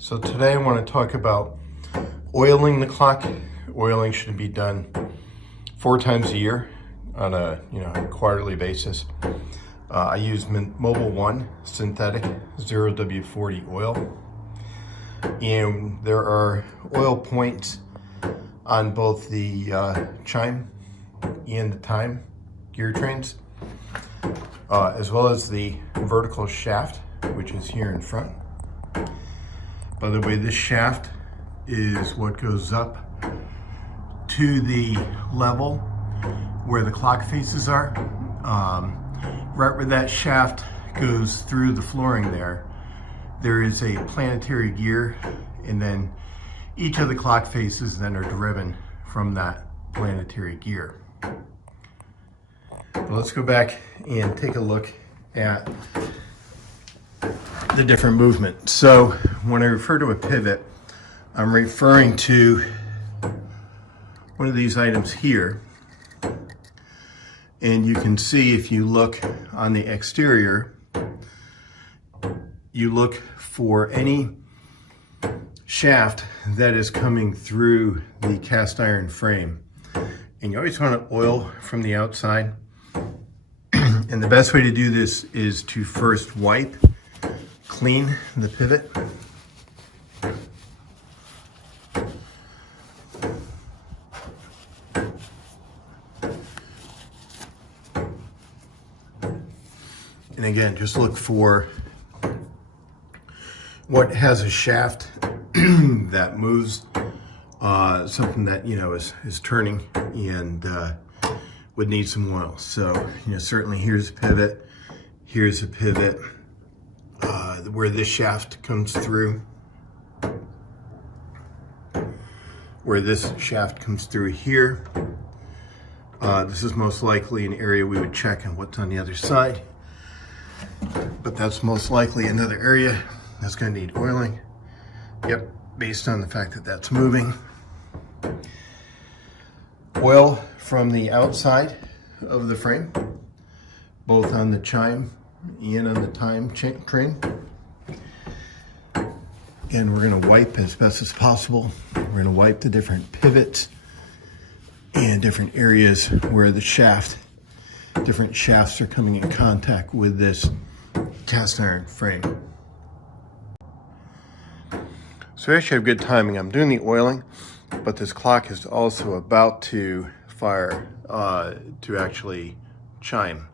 So today I want to talk about oiling the clock. Oiling should be done 4 times a year on a quarterly basis. I use Mobil 1 synthetic 0W40 oil, and there are oil points on both the chime and the time gear trains, as well as the vertical shaft, which is here in front. By the way, this shaft is what goes up to the level where the clock faces are. Right where that shaft goes through the flooring there is a planetary gear, and then each of the clock faces then are driven from that planetary gear. Well, let's go back and take a look at the different movement. So when I refer to a pivot, I'm referring to one of these items here. And you can see, if you look on the exterior, you look for any shaft that is coming through the cast iron frame. And you always want to oil from the outside. And the best way to do this is to first wipe clean the pivot. And again, just look for what has a shaft that moves, something that is turning and would need some oil. So certainly here's a pivot, here's a pivot. Where this shaft comes through, where this shaft comes through here. This is most likely an area we would check on what's on the other side, but that's most likely another area that's going to need oiling. Yep, based on the fact that that's moving. Oil from the outside of the frame, both on the chime and on the time train. And we're going to wipe as best as possible. We're going to wipe the different pivots and different areas where the different shafts are coming in contact with this cast iron frame. So I actually have good timing. I'm doing the oiling, but this clock is also about to fire to actually chime.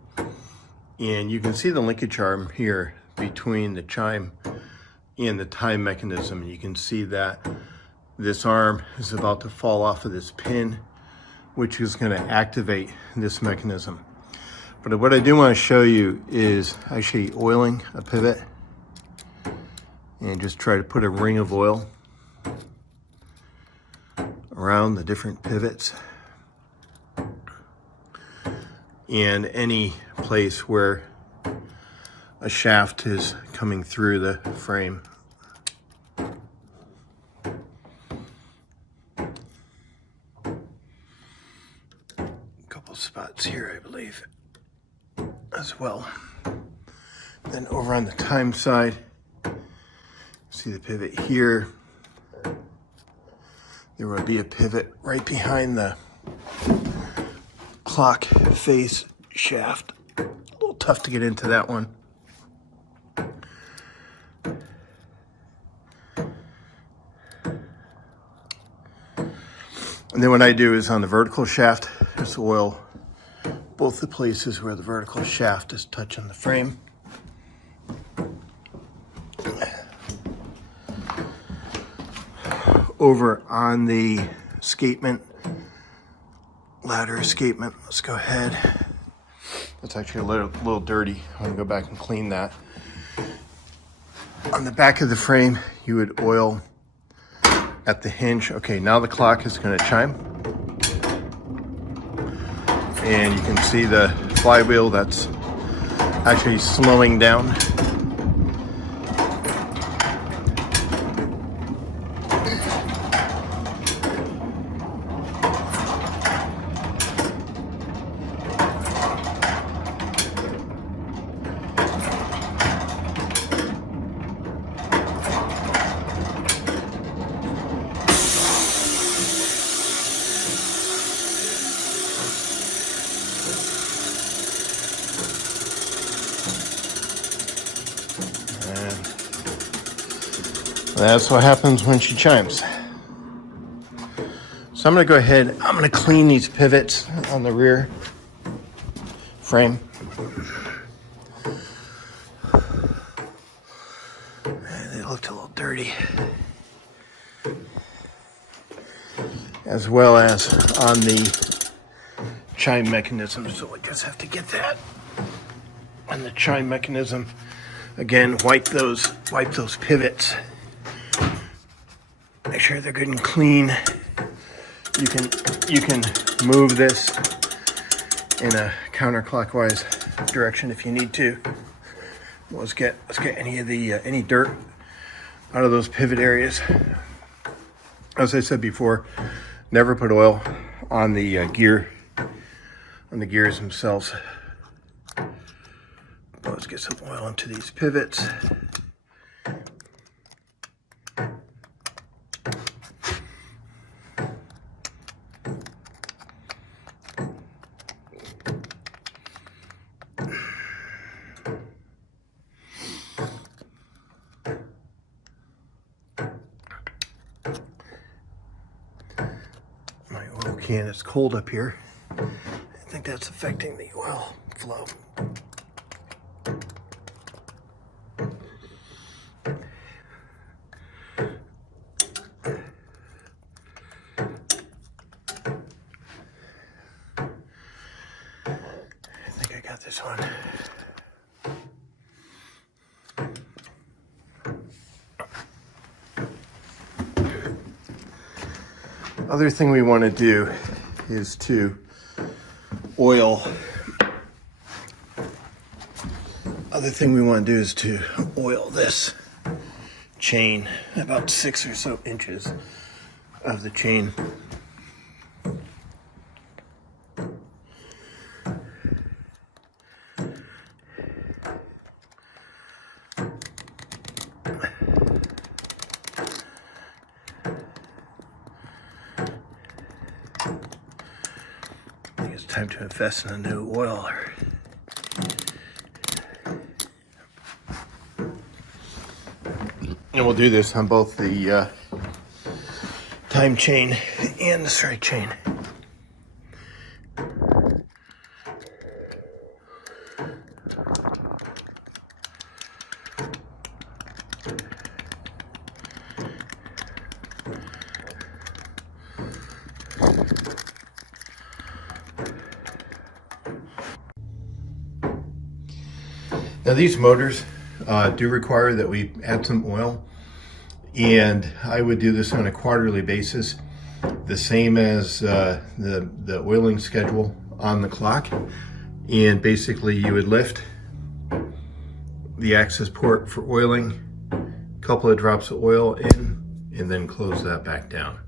And you can see the linkage arm here between the chime and the time mechanism. You can see that this arm is about to fall off of this pin, which is going to activate this mechanism. But what I do want to show you is actually oiling a pivot, and just try to put a ring of oil around the different pivots and any place where a shaft is coming through the frame. A couple spots here, I believe, as well. Then over on the time side, see the pivot here. There will be a pivot right behind the clock face shaft. A little tough to get into that one. And then what I do is on the vertical shaft, just oil both the places where the vertical shaft is touching the frame. Over on the escapement, ladder escapement, let's go ahead. That's actually a little dirty. I'm gonna go back and clean that. On the back of the frame, you would oil at the hinge. Okay, now the clock is going to chime. And you can see the flywheel that's actually slowing down. That's what happens when she chimes. So I'm gonna go ahead, I'm gonna clean these pivots on the rear frame. They looked a little dirty. As well as on the chime mechanism, so I guess I have to get that. On the chime mechanism, again, wipe those pivots. Make sure they're good and clean. You can move this in a counterclockwise direction if you need to. Let's get any of the any dirt out of those pivot areas. As I said before, never put oil on the gears themselves. Let's get some oil into these pivots. My oil can is cold up here. I think that's affecting the oil flow. I think I got this one. Other thing we want to do is to oil. This chain, about 6 or so inches of the chain. I think it's time to invest in a new oiler. And we'll do this on both the time chain and the strike chain. Now these motors do require that we add some oil, and I would do this on a quarterly basis, the same as the oiling schedule on the clock. And basically you would lift the access port for oiling, a couple of drops of oil in, and then close that back down.